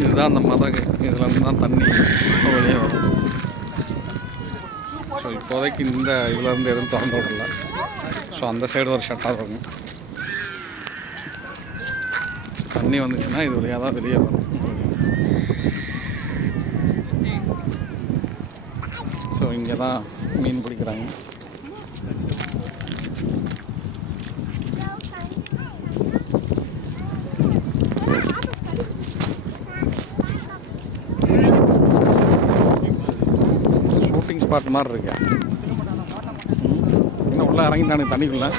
இதுதான் அந்த மதகு. இதுலேருந்து தான் தண்ணி வெளியே வரும். ஸோ இப்போதைக்கு இந்த இதுலேருந்து எதுவும் திறந்து விடல. ஸோ அந்த சைடு ஒரு ஷட்டர் இருக்கும். தண்ணி வந்துச்சுன்னா இது வழியாக தான் வெளியே வரும். ஸோ இங்கே தான் மீன் பிடிக்கிறாங்க. ஷூட்டிங் ஸ்பாட் மாதிரி இருக்கு. இன்னும் உள்ளே இறங்கிட்டானுங்க தண்ணிக்குள்ளே.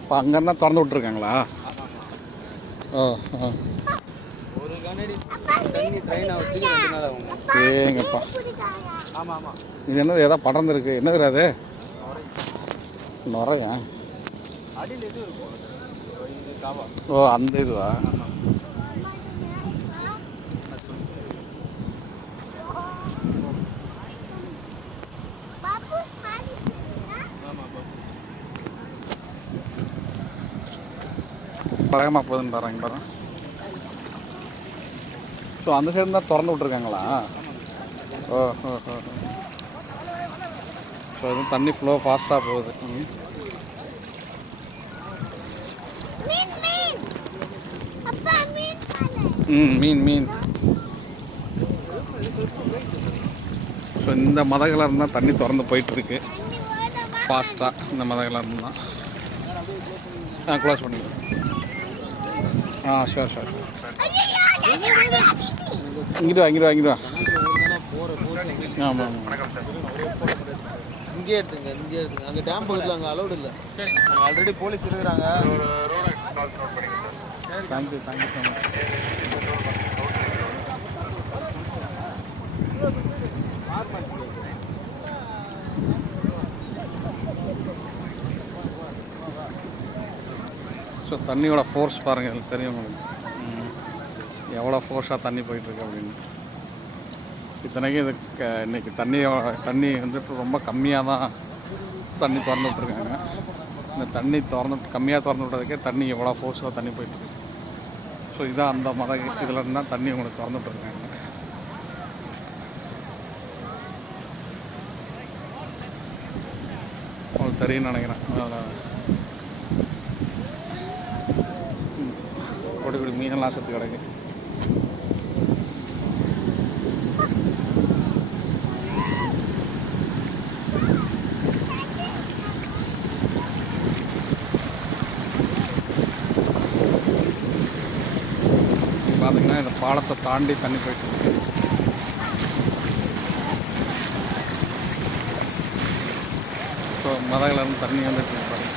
இப்போ அங்கேருந்தா திறந்து விட்ருக்காங்களா? ஓ ஓ ஏங்கப்பா, இது என்னது ஏதோ படர்ந்துருக்கு? என்னது அது? நுறையா? ஓ அந்த இதுவா? பழகமாக போகுதுன்னு பாருங்க பாருங்க. ஸோ அந்த சைடு தான் திறந்து விட்ருக்காங்களா? ஓ ஓ ஓ. ஸோ எதுவும் தண்ணி ஃப்ளோ ஃபாஸ்ட்டாக போகுது. மீன் மீன். ஸோ இந்த மதகுல இருந்தால் தண்ணி திறந்து போயிட்டுருக்கு ஃபாஸ்ட்டாக. இந்த மதகுல இருந்து தான் க்ளோஸ் பண்ணிடுறேன். Sure sure. இங்கிட்டு வா இங்கிட்டு வா இங்கிட்டு வா. ஆமாம் இங்கே எடுத்துங்க, இங்கே எடுத்துங்க. அங்கே டேம் போயிடல, அங்கே அலௌடு இல்லை. அங்கே ஆல்ரெடி போலீஸ் இருக்கிறாங்க. Thank you thank you so much. So தண்ணியோட ஃபோர்ஸ் பாருங்கள், எனக்கு தெரியும் உங்களுக்கு எவ்வளோ ஃபோர்ஸாக தண்ணி போயிட்டுருக்கு அப்படின்னு. இத்தனைக்கும் இது இன்றைக்கி தண்ணி வந்துட்டு ரொம்ப கம்மியாக தான் தண்ணி திறந்து விட்ருக்காங்க. இந்த தண்ணி கம்மியாக திறந்து விட்டதுக்கே தண்ணி எவ்வளோ ஃபோர்ஸாக தண்ணி போயிட்டுருக்கு. ஸோ இதான் அந்த மதகு. இதில் இருந்தால் தண்ணி உங்களுக்கு திறந்து விட்ருக்காங்க. உங்களுக்கு தெரியும்னு நினைக்கிறேன். கொடி கொடி மீனெல்லாம் சத்து கிடக்கு. பார்த்தீங்கன்னா இந்த பாலத்தை தாண்டி தண்ணி போயிட்டு இருக்கு. ஸோ மதகுலேருந்து தண்ணி வந்துட்டு பாருங்க.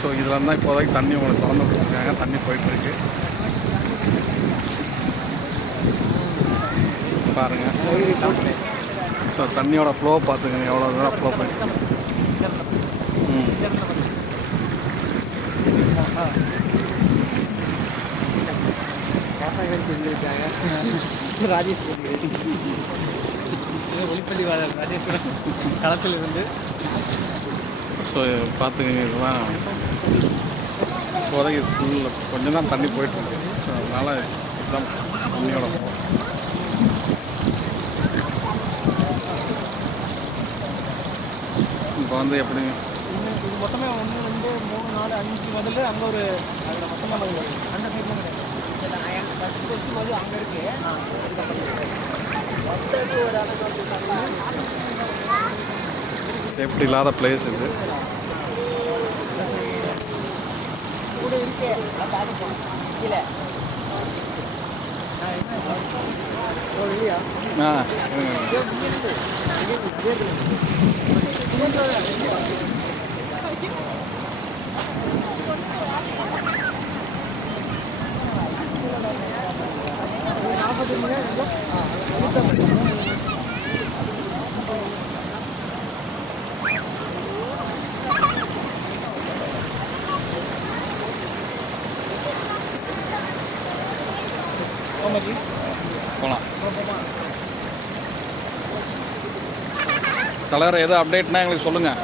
ஸோ இதில் இருந்தால் இப்போதைக்கு தண்ணி உங்களுக்கு திறந்து விட்டுருக்காங்க. தண்ணி போயிட்டுருக்கு பாருங்கள். ஸோ தண்ணியோட ஃப்ளோ பார்த்துங்க, எவ்வளோ தூரம் ஃப்ளோ போயிட்டு. ராஜேஷ் ஒளிப்பதிவாளர் ராஜேஸ்வரன் களத்தில் இருந்து. ஸோ பார்த்துக்கங்க, இதெல்லாம் இப்போதைக்கு ஃபுல்ல கொஞ்சம் தான் தண்ணி போயிட்டுருக்கு. ஸோ அதனால் இதுதான் தண்ணியோட ஃப்ளோ. இப்போ வந்து எப்படிங்க இது மொத்தமே 1 2 3 4 5 முதல்ல அங்கே ஒரு அதில் மொத்தமாக வருது. அந்த சைடில் கிடையாது. ஃபஸ்ட்டு ஃபஸ்ட்டு வந்து அங்கே இருக்குது. சேஃப்டி இல்லாத பிளேஸ் இது. கூட இருக்கு கீழே. மச்சி போகலாம். தலைவர் எதுவும் அப்டேட்னா எங்களுக்கு சொல்லுங்கள்.